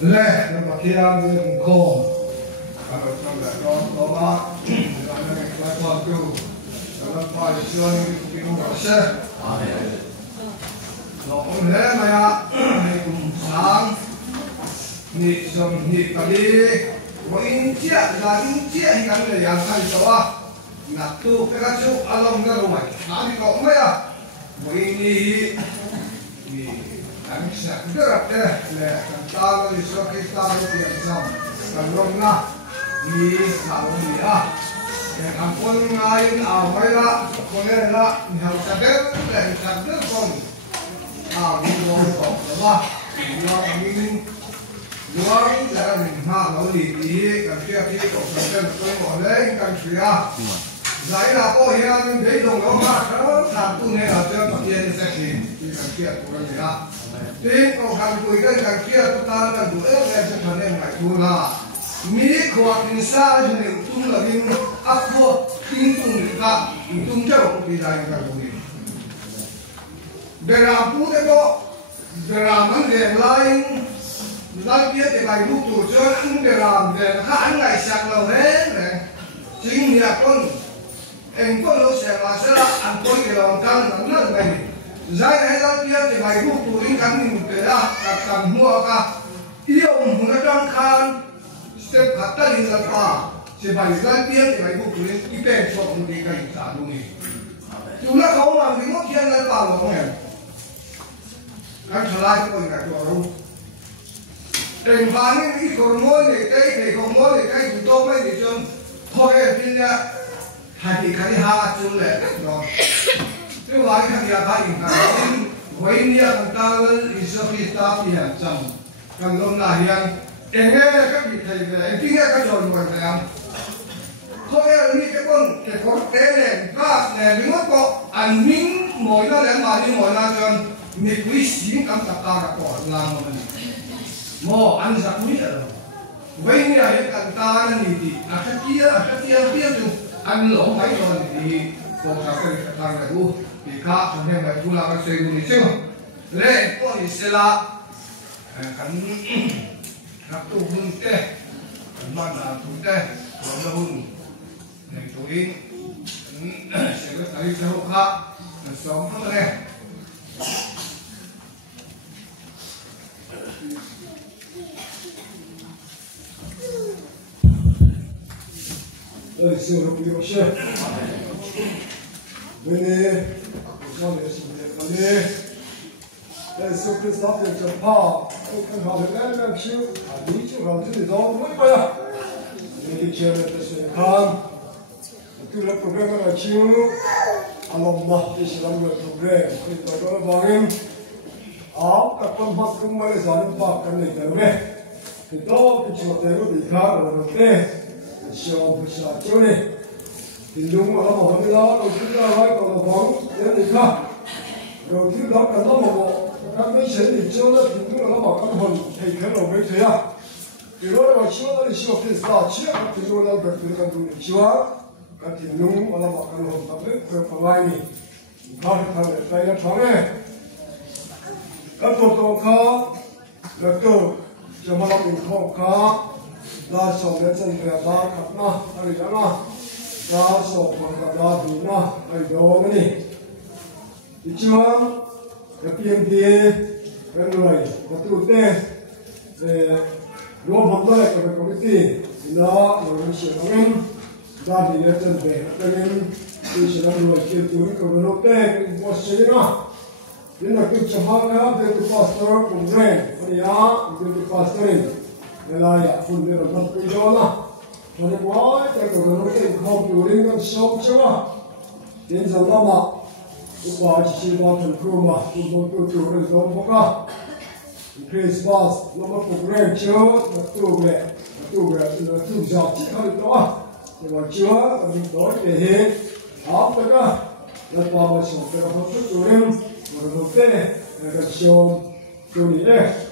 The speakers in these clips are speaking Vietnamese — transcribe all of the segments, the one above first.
Lê, nó bảo kia ăn cũng khô. Và nó trong lại có bác. Nó lại còn chú. Nó phải xuân cái ngõ xe. Nó cũng thế mà ya. Này cũng sáng. Nị xong nị cả đi. Có in chia là in chia thì gắn để ăn thay cho à. Nạc tu cái các chú along ra rồi. Nó thì có mấy à. Có in đi. Kami siya gerap deh, le kantalo di suatu tahu dia jam, kalongna ni tahu dia, kampun ngain awal la, kolera la, ni harus sadar, le sadar kon, ni boleh lah, luang jalan ni lalu di kan dia kok sadar kon boleh kan dia. Giải là có hiện thấy đồng đó mà nó làm tu này là cho tập tiền sẽ thì càng kia của cái gì đó. Thế còn hàng tuổi cái càng kia ta càng tuổi em sẽ thành em phải tu là mỹ khoa kinh sa cho nên tu là kinh áp vô kinh tu người ta tu cho một cái dài càng tuổi. Để làm tu thế có để làm vấn đề lại lại biết để bài tu tu cho anh để làm để khá ngày sạc lâu thế này chính là con em có lối xe mà sẽ là ăn tối cái lòng căng lắm nữa này giải này ra kia thì mày buộc tụi anh căng mình để ra cầm mua cả yêu muốn cái trang khan step hạt ta đi ra pa thì mày ra kia thì mày buộc tụi anh đi bên cho một cái cảnh sát luôn đi chúng nó không làm gì mất tiền ra pa rồi không em anh trả lại cho mình cả chỗ đâu em phán những cái còn mua để còn mua để cái chúng tôi mới để cho thôi thì nha hati kali ha chung le no tu wai khan ya kha in kan wai nia kan ta iso krista pi han chang kan lom na hian enge ka bi thai le ti nga ka jon mo le am ko ya ni ke kon te le ka le mi mo ko an min mo na le ma ni mo na jon ni kui sim kam ta ka ko la mo an sa kui ya wai nia ye kan ta na ni ti a ka kia tu anh lỗ mấy rồi thì cô cháu cái thằng này u thì cá thằng em này u là cái xây dựng chứ lệ có thì sẽ là cái các tu hương tê cái man là tu tê rồi nó hương này tu in sẽ có thấy theo khác sống không này Signore Dio, bene, bisogna essere adesso questa è già pa, kan ha det där med chill, att ni ju har det då vad bara. Det ger det så kan. Du har problem med chill. Allah det är ju ett problem. Det då bara आप अपन बात को मेरे जाने बात करने के लिए तो कुछ होते हैं वो दिखा रहे हैं शो बुशा चोरे हिंदू वाला मोहम्मद और उनका भाई को बहुत ये दिखा रोटी लोग का तो वो các mấy chuyện thì cho nó thì cũng là bảo các hồn thì cái nào mấy thế à thì rồi mà chiếu nó thì chiếu thì sao chiếu thì rồi nó được từ cái gì chiếu các thì nung mà nó bảo các hồn tập đấy phải phải ai nhỉ các thằng này phải là thằng này các tổ tổ khác là cơ cho mà làm mình không khác là sống đến chân về ta các na hay là na là sống bằng cả là thì na hay đó cái này thì chưa cái tiền thì cái người cái tu tế để gom hấp lại cái committee thì nó là sự đồng ý ra thì để chân về cho nên thì sẽ làm người kia tu cái nó tế cái một số nó nên là cái chỗ họ nó để tu pastor cũng rèn thì á để tu pastoring nên là ya phun để nó bắt cái đó na cho nên quá cái nó tế không tu đến cái số chưa đến giờ nó mà qua chỉ vào thành phố mà chúng tôi chủ yếu là giống như Christmas nó có program chưa là tu về là tu giáo chỉ có đó thì mà chưa mình nói về hết áp tất cả là qua một số cái học thuyết chủ yếu 我都在那个修理的。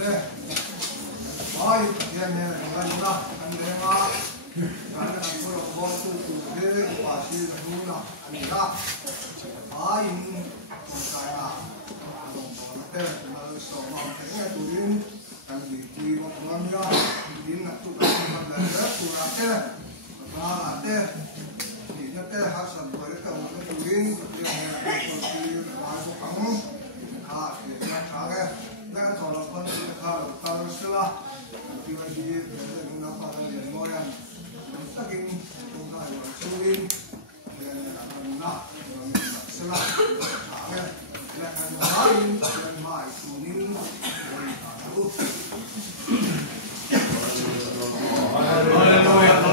le ai yan ne kan na an le ma kan na ko lo ko tu le pa si nu na an da ai in sai na lo ko te na so ma te ne tu rin kan di ti mo ma ya din na tu ka ma da tu ra te ma te ni na te ha sa bo le ka mo tu rin ya ne ko ti ma so pang ka ke na ka ge na to lo ko ti ka lo ta lo sila ti wa ji de na pa de mo ya ta kin tu ka yo chu rin ya na na sila ka ge la ka no ai ya mai tu nin Hallelujah.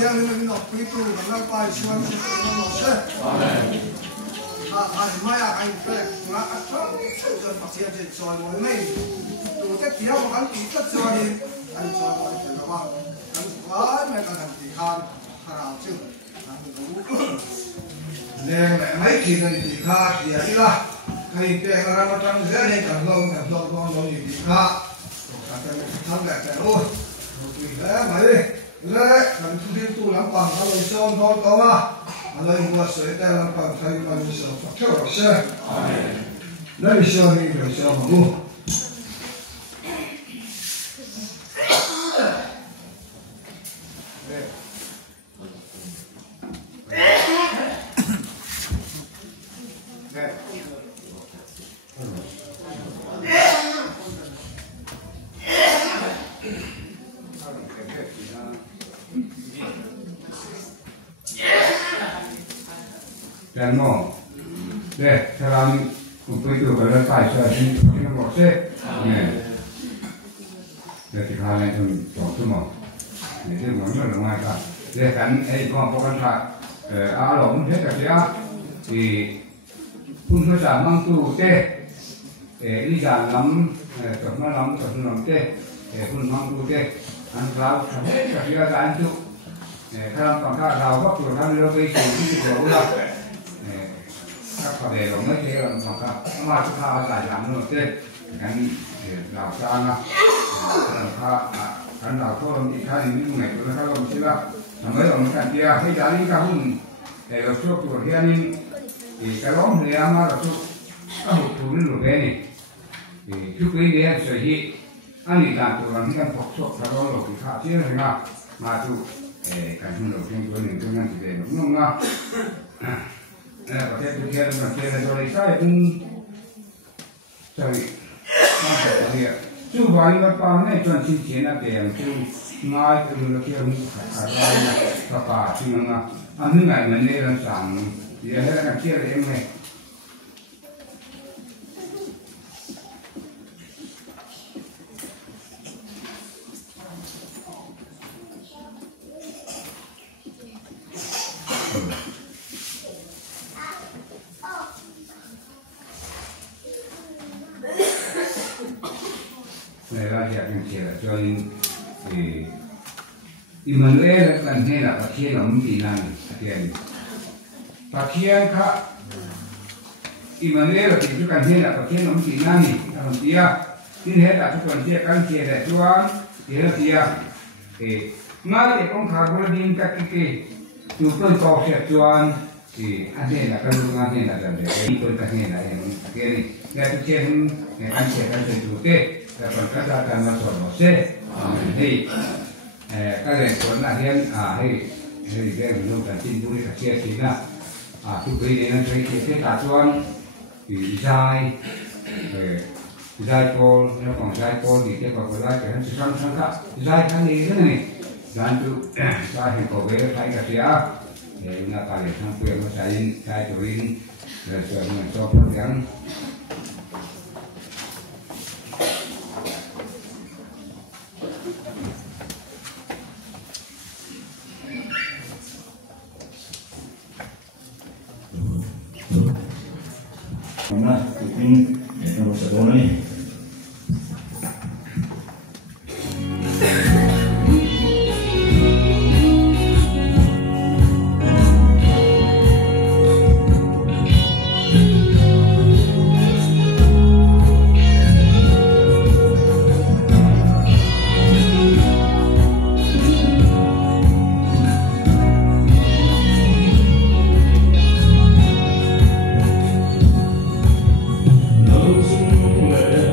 thiêng nên nó quý tu nó đang bài siêu anh sẽ nó sẽ anh mai anh phải nó ăn xong rồi phát hiện trên soi mỗi ngày tu cái tiếng mà anh chỉ tất soi đi anh soi mỗi cái đó vào anh quá mấy cái thằng thì khan khảo chứ nên mấy kỳ này thì khan thì ấy là hay cái là nó trong giữa này cả lông nó gì thì khan cả cái thằng đẹp cái ôi tùy thế mà đi đấy cần thu tu lắm bằng các loại sơn thôi có mà lời mua sợi tay lắm bằng thay mà mình sợ phát theo rồi xe đây sơn đi rồi sơn mà mua dan mo de salam kupitu kalau tai saya sini kita mau se de kita lain tu tu mo ni dia mana rumah kita de kan kau bukan tak alom de kerja di pun kerja mantu de ini jalan lam te pun mantu de anggap kerja dan tu kalau pangkat rawat tu kami lebih sibuk berulah các vấn đề của mấy cái làm sao mà chúng ta giải làm được thế cái đào sang à cái đào thôi thì cái những ngày của nó làm chứ là mấy ông cái kia hay giá đi cả hun để gặp số của hiện nay thì cái đó thì mà là số các hộp thủ lên được này thì trước khi đấy sở hữu anh ấy làm từ làm cái phục số cái đó là cái khác chứ mà tu cái hun đầu tiên của mình tôi đang chỉ để đúng không nào có thể thực hiện một cái là rồi sai cũng sai mà phải thực hiện chú vài người bạn này chọn chính kiến là để chú ngay từ lúc kia cũng phải là các bạn chứ mà anh những ngày mình đây là sáng thì hết là kia là em này này là hiện tượng là cho nên thì Emmanuel là cần hay là phát hiện ông tí năng phát hiện cả Emmanuel là chỉ cần hay là phát hiện ông tí năng ông tí à tin hết là cho cần chia căn chia để chuan thì là tí à thì ngay để ông khá có đi các cái từ tôi có sẽ chuan thì anh này là cái lúc anh này là làm gì tôi cái này là cái này cái thứ trên anh chia cái chủ tế còn các gia đình mà sổ một xe thì các người tuấn là hiện hay cái mình cần tin vui cả chia thì là chụp cái này nó thấy cái cả chuan thì dài cô nó còn dài cô thì cái còn dài cái nó chỉ sang cả dài cái này thế này dài tu dài hình cổ về thay cả chia để là tài liệu sang quyền nó sai chủ in rồi mình cho phát triển Nah, ini kita bisa dulu nih. Those who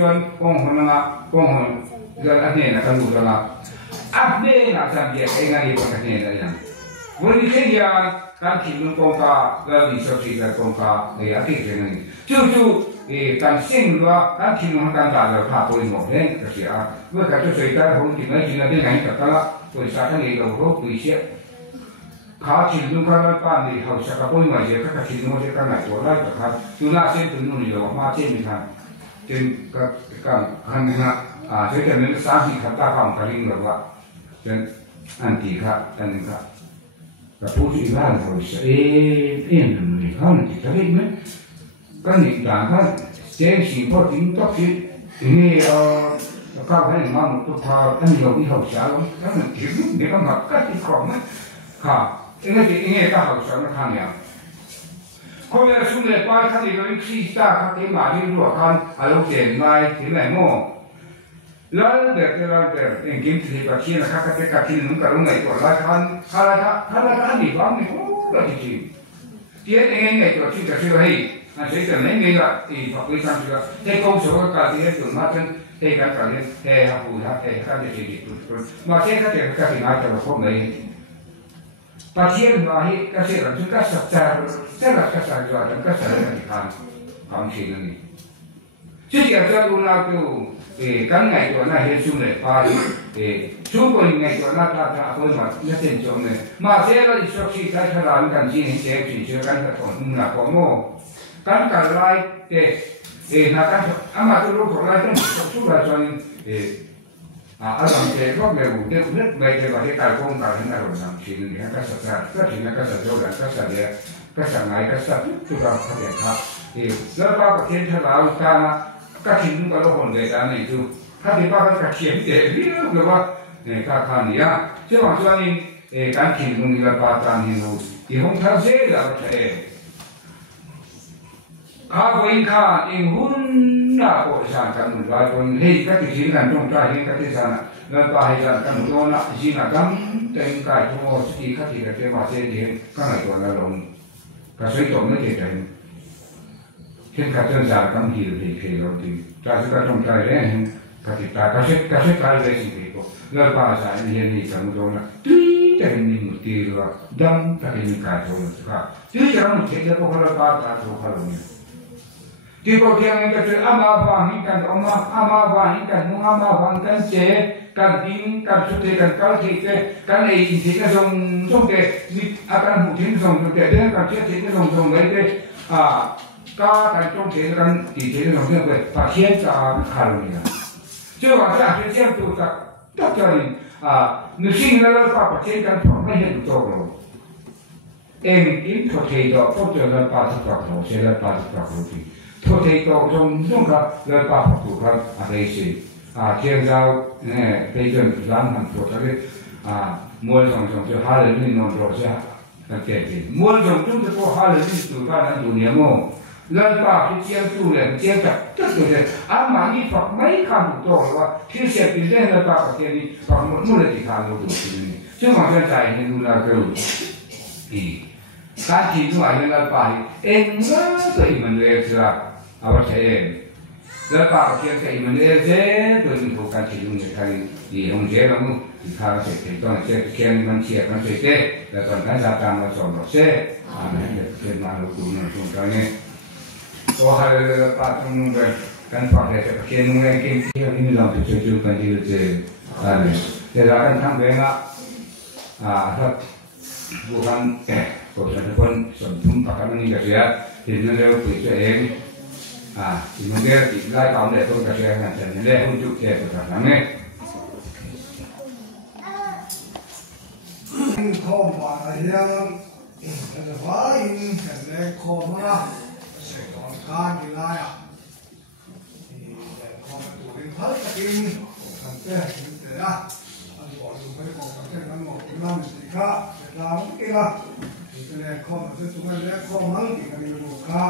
chuan kong hon giờ anh này là cái lũ đó là áp đê là làm việc anh ấy còn cái này là gì với những cái gì cái kỹ năng công ca cái lý số là công ca để áp cái này chú cái sinh đó cái kỹ năng cái đó là phải tôi một đấy cái gì với cái chỗ xây cái hôm kỹ năng chỉ là cái này cả là tôi sẽ cái này đầu gốc tôi sẽ khá kỹ năng cái là bạn thì học sẽ cái bôi ngoài gì các kỹ năng cái này của lại cái chúng ta sẽ từ nông nghiệp mà trên mình trên cái hàng thế cho nên sáng khi khát ta phòng cái linh lực vậy, nên anh chỉ khát anh khát, và phụ sĩ là rồi sẽ yên người không thì cái gì mấy, cái những cái trên sinh hoạt tính tốt thì nghe cao cái mà một chút thà anh nhiều đi học xã lắm, cái mình chỉ biết để cái mặt cái gì còn mấy, ha, nghe cái học xã nó khác nhau. Hôm nay chúng ta qua thằng này nó khi ta cái mà đi ruộng khăn, lúc tiền mai thì lại mua. Lalu dari game tu lepas ni nak kata ni muka rumah itu kalau ni bang ni lagi sih. Dia dengan itu cerita lagi. Cerita ni lah di Pakistan juga. Dia kau suruh kali itu macam dia kali aku kali itu. Macam kata kali macam apa ni. Pasien mahir kasih orang juga secara kasar juga dan kasar lagi kan sih ni. Jadi ada guna tu. Cái ngày của này hiện chung này phải chú của ngày của nó ta thôi mà nhất định trong này mà sẽ là số khi cái thời gian cần chi sẽ chỉ chưa cần phải còn là có mồ cần cả lại để là cái mà tôi lúc còn lại trong số là cho nên ở làm cái góc này cũng được rất mấy cái và cái tài công tài hiện nay còn làm chỉ là cái sản xuất cái chỉ là cái sản xuất là cái sản địa cái sản ngày cái sản chúng ta phát triển khácแล้วก็ประเทศเราการก็ทิ้งก็เราคนเดียวนี่คือถ้าที่ว่าก็เขียนเดี๋ยวหรือว่าเนี่ยข้านี่อ่ะเชื่อว่าช่วงนี้การทิ้งตรงนี้เราปาตามนี่รู้ที่ห้องท่าเสียแล้วใช่ข้าไปข้าเองหุ่นน่ะก็สร้างกันหมดว่าคนเฮ้ยก็ที่สิ่งนั้นต้องใจเฮ้ยก็ที่สร้างแล้วก็ให้สร้างกันตัวน่ะสิ่งนั้นก็เต็มกายทั้งหมดที่ข้าที่ก็จะมาเสียเองก็ไหนตัวนั้นลงก็ใช้ตัวไม่เกิดใจเช่นการเจริญจากการหิวที่เคยเราดีจากการจงใจแรงการติดตามการเช็คการเรียนสิ่งที่ก็เลิกภาษาเรียนนี่กันตรงนั้นที่จะเห็นมีมุติหรือว่าดังจะเห็นมีการโจมตีค่ะที่จะเราเช็คแล้วก็เราปาตัดตัวเขาลงเนี่ยที่พอเที่ยงนี้ก็จะอามาฟังกันอามาฟังกันมุอามาฟังกันเจกันดิ้งกันสุดที่กันการที่กันไอ้ที่ก็ส่งแต่มีอาการหูทิ้งส่งแต่เรื่องการเช็คที่ก็ส่งไว้แต่ก็การจงเทียนกันที่เทียนของเรื่องไปปะเทียนจะคาร์โบไฮเดรตเชื่อว่าจะอาจจะเชื่อมตัวกับตัดใจนึกสิ่งนั้นแล้วก็ปะเทียนกันผมไม่เห็นตัวเราเองอินโทเทโต้ก็จะเริ่มปะทุกข์เราเชื่อเริ่มปะทุกข์เราที่โทเทโต้จงกับเริ่มปะทุกข์เราอะไรสิเทียนเราเนี่ยไปจนร้านมันตัวอะไรมวยสองจะหาเรื่องนี้นอนรอใช่ตั้งแต่ที่มวยสองจะพอหาเรื่องนี้ตัวกันนั้นอยู่เนี่ยมั้งแล้วก็ที่เชียงตุเรียนเชียงจักรก็คือเนี่ยมานี่ฝักไม่ข้ามตัวว่าที่เชียงปีเล่นแล้วก็ประเทศนี้ฝักมุ่งเลยที่ข้ามตัวที่นี่ซึ่งมันจะใจให้ดูแลกันการที่ดูอะไรแล้วไปเองก็ตัวมันเลยสิละเอาไว้ใช้แล้วก็ประเทศที่มันเลยเจ้ตัวนี้ถูกการที่ดูเนี่ยใครที่ห้องเจ้าเราที่ข้าราชการต้องเชียงมันเชียงมันเสียเจ้แล้วตอนนั้นจะการมาสอนเราเสียเป็นมาลูกดูนะช่วงนี้ตัวหาเรื่องปาตรงนู้นกันฝากเลยจะเขียนนู้นเขียนที่นี่เราจะช่วยกันที่จะอะไรแต่เรากันทั้งเรื่องถ้าบุคคลก็จะทุกคนสนทุ่มประกันนี้ก็เสียถึงนั้นเราคุยตัวเองถึงมันก็ติดไล่ตามเลยต้องกระเสียกันแต่เนี่ยได้หุ่นจุกแก่ประกันนี้ข้อมาอย่างจะว่าอินแต่เล็กข้อมาการกีฬาข้อมาตัวเป็นพัฒน์กินกันแต่แต่ละอันนี้บอกอยู่ไม่ได้บอกกันแต่นั้นบอกกีฬาสิค่ะกีฬากีฬาที่เล็กข้อมาที่ตัวเล็กข้อมันที่กันอยู่ลูกค้า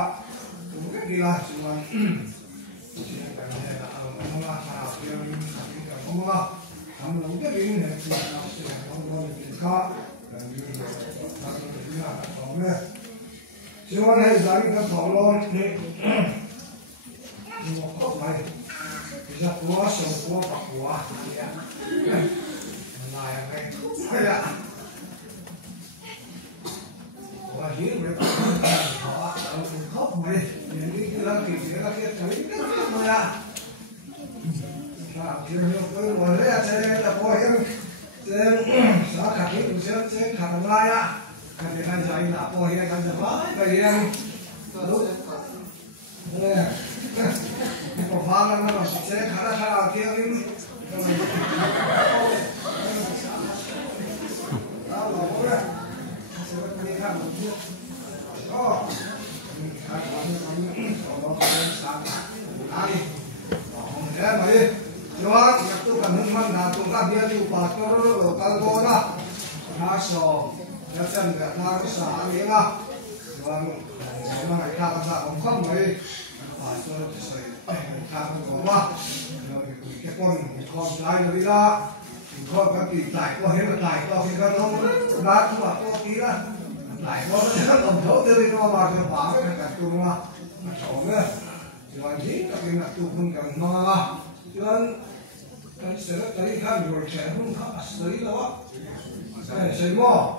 ตัวกีฬาส่วนที่กันเนี่ยเราไม่ว่าหาเรื่องนี้ทำกันเพราะว่าทำเราจะกินเนี่ยที่เราเสียเราเราสิค่ะกันอยู่ทำกีฬาของเนี่ย希望呢，咱们个讨论呢，我好来， Bisa kuah, semua pak kuah, ya. Nah, yang kayak saya. Wah, ini mereka kalau khóc mày, những cái lăng kia thấy rất là ya. Nah, kia nhiều cái ngoài đấy sẽ là coi em sẽ xã khắc cái sẽ khắc lại á. Cái này là giải là coi em cái gì vậy em. Đúng. Nè. Có phá lăng nó sẽ khắc ra kia đi. Đó là rồi. Sẽ đi khắc một chút. Đó. Thế mà đi, cho nhắc tôi cần hứng mang là chúng ta biết chịu bạc cho nó cần có đó, nó sò, nó chân cái nó xả đi mà, rồi mà ngày khác là không mấy, bạc cho sợi khác không có rồi cái con trai nó đi ra, con cái kỳ tài có hết là tài có cái con nó đá cũng là có tí đó. Lại có nó tổng thấu tới nó vào cho phá cái cả chung mà cháu nữa rồi gì các cái mặt tụ không cần mà cho cái sẽ cái khác rồi sẽ không khác sấy đó cái sấy mò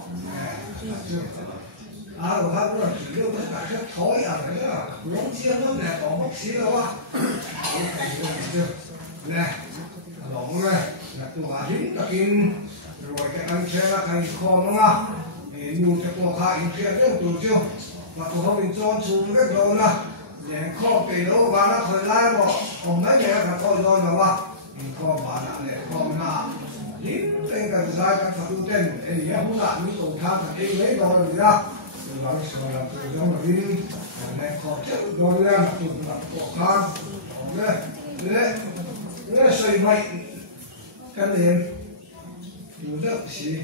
rồi khác rồi chỉ đưa tất cả các thói cái là lóng chiên nó đẹp có bốc xí đâu nè lỏng này là tụ bà dính các kim rồi cái anh xe là thành kho nó nhiều cái cuộc khai hiện rất nhiều chưa và cuộc họp mình cho xuống cái đó là để kho về đó và nó thời gian bỏ còn mấy ngày là coi rồi mà ba kho bà đã để kho na lính tên cái giai các phật tu tên để hiểu không lại những tổ tham là đi lấy rồi gì ra rồi nói là từ trong là đi này kho chết rồi lên từ là cuộc khai đấy xây mạnh cái nền nhiều rất gì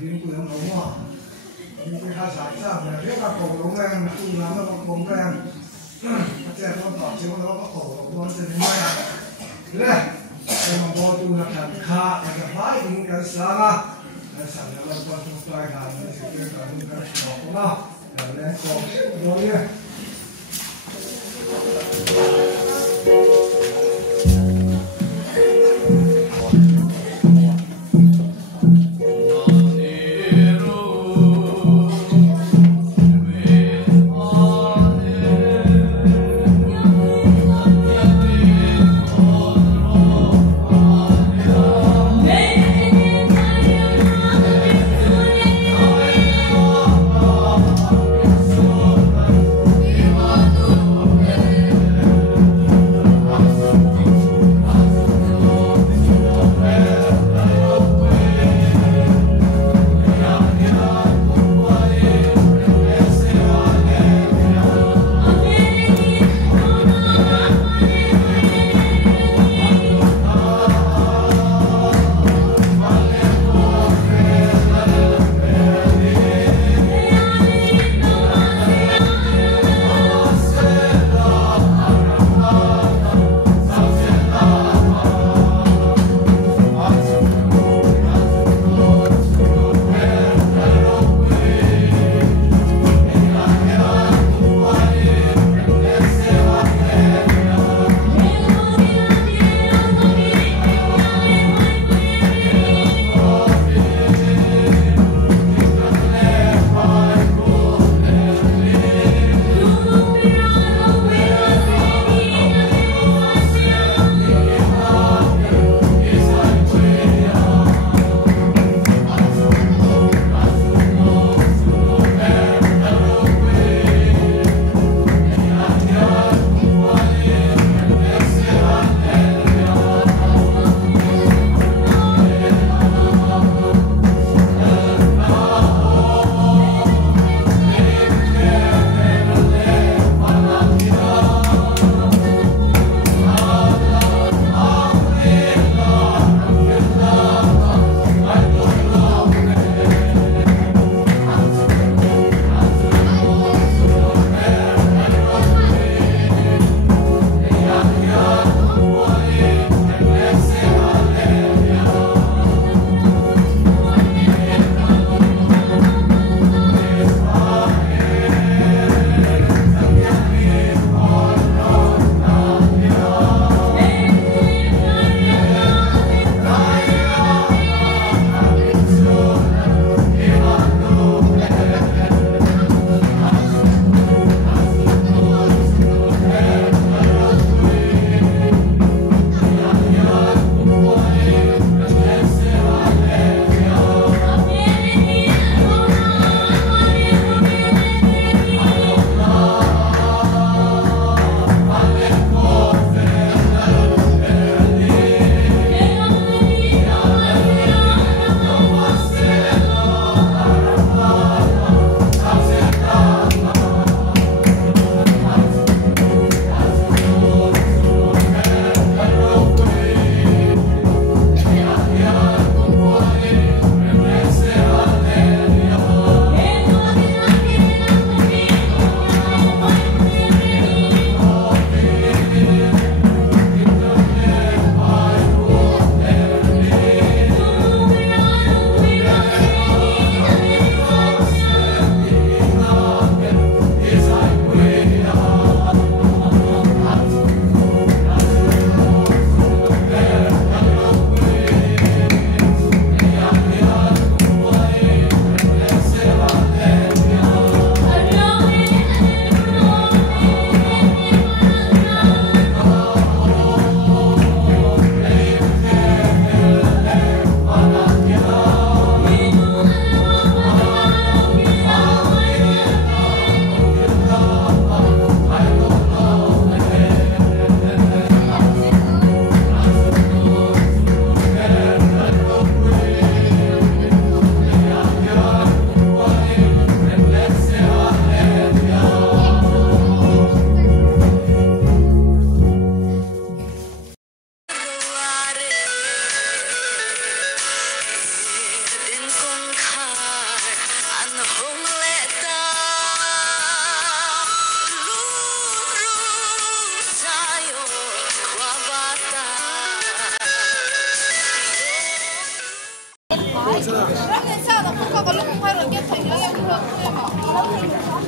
đi cùng nó đúng không? Những cái hai giải ra mà biết là cổ đúng em, chung lắm là cổ em, cái con tỏ chiếu nó có cổ con từ mai à, đấy, em mà bao tu là thành khá, là phải những cái sáng à, cái sáng là con chúng ta làm những cái những cái nhỏ của nó, là lên cổ rồi nhé.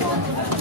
Hãy subscribe cho kênh Ghiền Mì Gõ để không bỏ lỡ